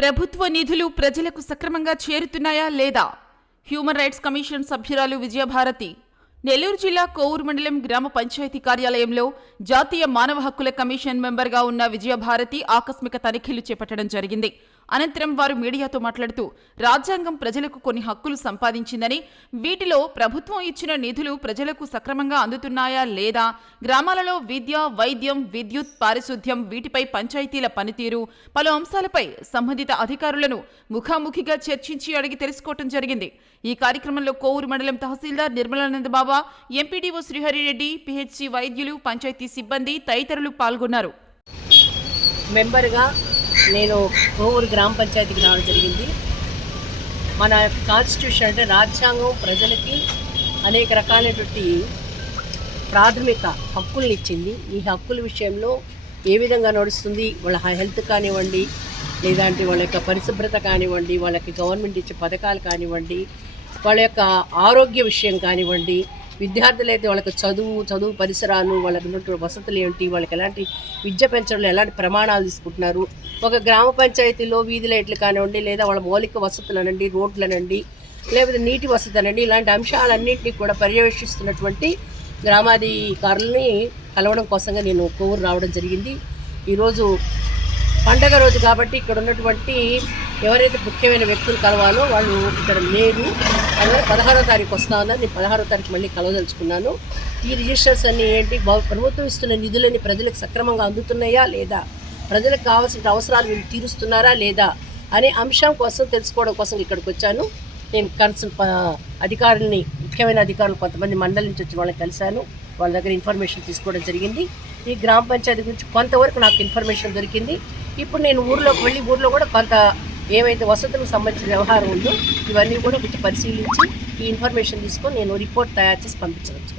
ప్రభుత్వ నిధులు ప్రజలకు సక్రమంగా చేరుతున్నాయా లేదా హ్యూమన్ రైట్స్ కమిషన్ సభ్యురాలు విజయభారతి నెల్లూరు జిల్లా కోవూరు మండలం గ్రామ పంచాయతీ కార్యాలయంలో జాతీయ మానవ హక్కుల కమిషన్ మెంబర్గా ఉన్న విజయభారతి ఆకస్మిక తనిఖీలు చేపట్టడం జరిగింది అనంతరం వారు మీడియాతో మాట్లాడుతూ రాజ్యాంగం ప్రజలకు కొన్ని హక్కులు సంపాదించిందని వీటిలో ప్రభుత్వం ఇచ్చిన నిధులు ప్రజలకు సక్రమంగా అందుతున్నాయా లేదా గ్రామాలలో విద్య వైద్యం విద్యుత్ పారిశుద్ధ్యం వీటిపై పంచాయతీల పనితీరు పలు అంశాలపై సంబంధిత అధికారులను ముఖాముఖిగా చర్చించి అడిగి తెలుసుకోవటం జరిగింది ఈ కార్యక్రమంలో కోవూరు మండలం తహసీల్దార్ నిర్మలానంద బాబా ఎంపీడీఓ శ్రీహరిరెడ్డి పిహెచ్సి వైద్యులు పంచాయతీ సిబ్బంది తదితరులు పాల్గొన్నారు మెంబర్గా నేను కోవూరు గ్రామ పంచాయతీకి రావడం జరిగింది మన కాన్స్టిట్యూషన్ అంటే రాజ్యాంగం ప్రజలకి అనేక రకాలైనటువంటి ప్రాథమిక హక్కులను ఇచ్చింది ఈ హక్కుల విషయంలో ఏ విధంగా నడుస్తుంది వాళ్ళ హెల్త్ కానివ్వండి లేదంటే వాళ్ళ యొక్క పరిశుభ్రత కానివ్వండి వాళ్ళకి గవర్నమెంట్ ఇచ్చే పథకాలు కానివ్వండి వాళ్ళ యొక్క ఆరోగ్య విషయం కానివ్వండి విద్యార్థులు అయితే వాళ్ళకి చదువు చదువు పరిసరాలు వాళ్ళకి ఉన్నటువంటి వసతులు ఏంటి వాళ్ళకి ఎలాంటి విద్య పెంచడంలో ఎలాంటి ప్రమాణాలు తీసుకుంటున్నారు ఒక గ్రామ పంచాయతీలో వీధి లైట్లు కానివ్వండి లేదా వాళ్ళ మౌలిక వసతులు అనండి రోడ్లనండి లేకపోతే నీటి వసతి అనండి ఇలాంటి అంశాలన్నింటినీ కూడా పర్యవేక్షిస్తున్నటువంటి గ్రామాధికారులని కలవడం కోసంగా నేను కోరు రావడం జరిగింది ఈరోజు పండగ రోజు కాబట్టి ఇక్కడ ఉన్నటువంటి ఎవరైతే ముఖ్యమైన వ్యక్తులు కలవాలో వాళ్ళు ఇక్కడ లేరు అందువల్ల పదహారో తారీఖు వస్తా ఉన్నారు నేను పదహారో తారీఖు మళ్ళీ కలవదలుచుకున్నాను ఈ రిజిస్టర్స్ అన్ని ఏంటి ప్రభుత్వం ఇస్తున్న నిధులని ప్రజలకు సక్రమంగా అందుతున్నాయా లేదా ప్రజలకు కావాల్సిన అవసరాలు వీళ్ళు తీరుస్తున్నారా లేదా అనే అంశం కోసం తెలుసుకోవడం కోసం ఇక్కడికి వచ్చాను నేను కన్సల్ అధికారుల్ని ముఖ్యమైన అధికారులు కొంతమంది మండలి నుంచి వచ్చిన వాళ్ళని కలిశాను వాళ్ళ దగ్గర ఇన్ఫర్మేషన్ తీసుకోవడం జరిగింది ఈ గ్రామ పంచాయతీ గురించి కొంతవరకు నాకు ఇన్ఫర్మేషన్ దొరికింది ఇప్పుడు నేను ఊర్లోకి వెళ్ళి ఊర్లో కూడా కొంత ఏమైతే వసతులకు సంబంధించిన వ్యవహారం ఉందో ఇవన్నీ కూడా కొంచెం పరిశీలించి ఈ ఇన్ఫర్మేషన్ తీసుకొని నేను రిపోర్ట్ తయారు చేసి పంపించవచ్చు